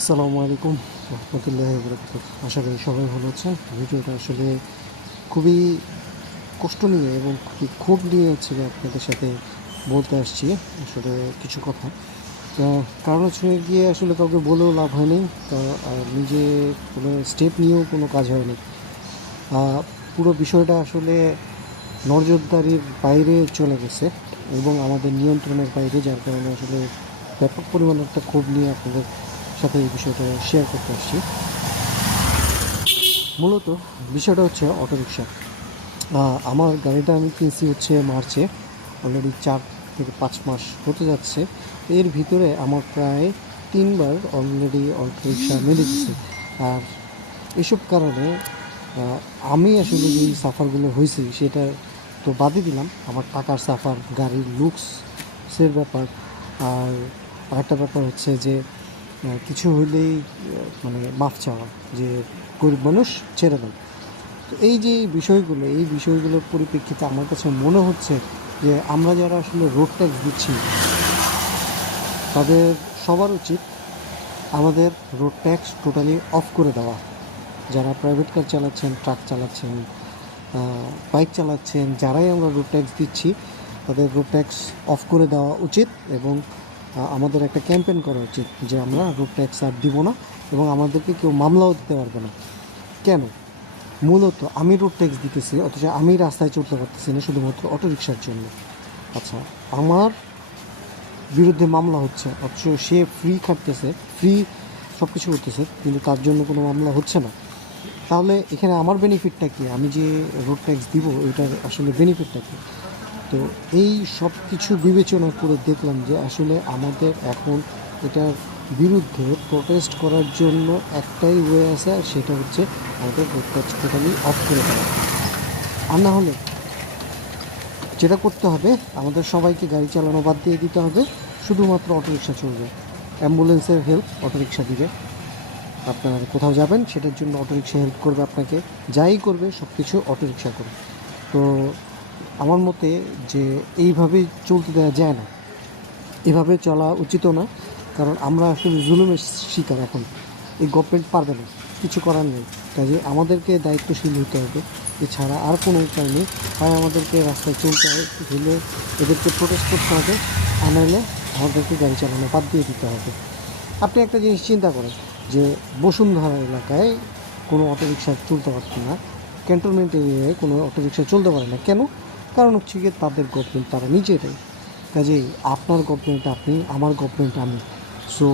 আসসালামু আলাইকুম রহমতুল্লাহি ওয়া বারাকাতুহু। আশা করি সবাই ভালো আছেন। ভিডিওটা আসলে খুবই কষ্ট নিয়ে এবং খুবই ক্ষোভ নিয়ে হচ্ছে গিয়ে আপনাদের সাথে বলতে আসছি আসলে কিছু কথা। কারণ হচ্ছে গিয়ে আসলে কাউকে বলেও লাভ হয়নি। নিজে কোনো স্টেপ নিয়েও কোনো কাজ হয়নি। পুরো বিষয়টা আসলে নজরদারির বাইরে চলে গেছে এবং আমাদের নিয়ন্ত্রণের বাইরে, যার কারণে আসলে ব্যাপক পরিমাণে একটা ক্ষোভ নিয়ে আপনাদের সাথে এই বিষয়টা শেয়ার করতে আসছি। মূলত বিষয়টা হচ্ছে অটোরিকশা। আমার গাড়িটা আমি কিনছি হচ্ছে মার্চে, অলরেডি 4 থেকে 5 মাস হতে যাচ্ছে। এর ভিতরে আমার প্রায় 3বার অলরেডি অটোরিকশা মেরে দিচ্ছে। আর এসব কারণে আমি আসলে যেই সাফারগুলো হয়েছি সেটা তো বাদই দিলাম, আমার টাকার সাফার, গাড়ির লুকসের ব্যাপার। আর আরেকটা ব্যাপার হচ্ছে যে কিছু হইলেই মানে মাফ চাওয়া, যে গরিব মানুষ ছেড়ে দেয়। তো এই বিষয়গুলোর পরিপ্রেক্ষিতে আমার কাছে মনে হচ্ছে যে আমরা যারা আসলে রোড ট্যাক্স দিচ্ছি তাদের সবার উচিত আমাদের রোড ট্যাক্স টোটালি অফ করে দেওয়া। যারা প্রাইভেট কার চালাচ্ছেন, ট্রাক চালাচ্ছেন, বাইক চালাচ্ছেন, যারাই আমরা রোড ট্যাক্স দিচ্ছি তাদের রোড ট্যাক্স অফ করে দেওয়া উচিত। এবং আমাদের একটা ক্যাম্পেইন করা উচিত যে আমরা রোড ট্যাক্স আর দিব না এবং আমাদেরকে কেউ মামলাও দিতে পারবে না। কেন? মূলত আমি রোড ট্যাক্স দিতেছি, অথচ আমি রাস্তায় চলতে পারতেছি না শুধুমাত্র অটোরিকশার জন্য। আচ্ছা, আমার বিরুদ্ধে মামলা হচ্ছে, অথচ সে ফ্রি খাটতেছে, ফ্রি সব কিছু করতেছে, কিন্তু তার জন্য কোনো মামলা হচ্ছে না। তাহলে এখানে আমার বেনিফিটটা কী? আমি যে রোড ট্যাক্স দিব এটার আসলে বেনিফিটটা কী? তো এই সব কিছু বিবেচনা করে দেখলাম যে আসলে আমাদের এখন এটার বিরুদ্ধে প্রোটেস্ট করার জন্য একটাই ওয়ে আছে, আর সেটা হচ্ছে আমাদের রোড ট্যাক্স টোটালি অফ করে দেওয়া। আর না হলে যেটা করতে হবে, আমাদের সবাইকে গাড়ি চালানো বাদ দিয়ে দিতে হবে, শুধুমাত্র অটোরিকশা চলবে। অ্যাম্বুলেন্সের হেল্প অটোরিকশা দিবে। আপনার কোথাও যাবেন সেটার জন্য অটোরিকশা হেল্প করবে আপনাকে, যাই করবে সব কিছু অটোরিকশা করবে। তো আমার মতে যে এইভাবে চলতে দেওয়া যায় না, এভাবে চলা উচিতও না। কারণ আমরা আসলে জুলুমের শিকার এখন। এই গভর্নমেন্ট পারবে না, কিছু করার নেই। কাজে আমাদেরকে দায়িত্বশীল হতে হবে, এছাড়া আর কোনো উপায় নেই। হয় আমাদেরকে রাস্তায় চলতে হয়, হলে এদেরকে প্রোটেস্ট করতে হবে, আর নাহলে আমাদেরকে গাড়ি চালানো বাদ দিয়ে দিতে হবে। আপনি একটা জিনিস চিন্তা করেন যে বসুন্ধরা এলাকায় কোনো অটোরিকশা চলতে পারছে না, ক্যান্টনমেন্ট এরিয়ায় কোনো অটোরিকশা চলতে পারে না। কেন? কারণ হচ্ছে গিয়ে তাদের গভর্নমেন্ট তারা নিজেরাই। কাজেই আপনার গভর্নমেন্ট আপনি, আমার গভর্নমেন্ট আমি। সো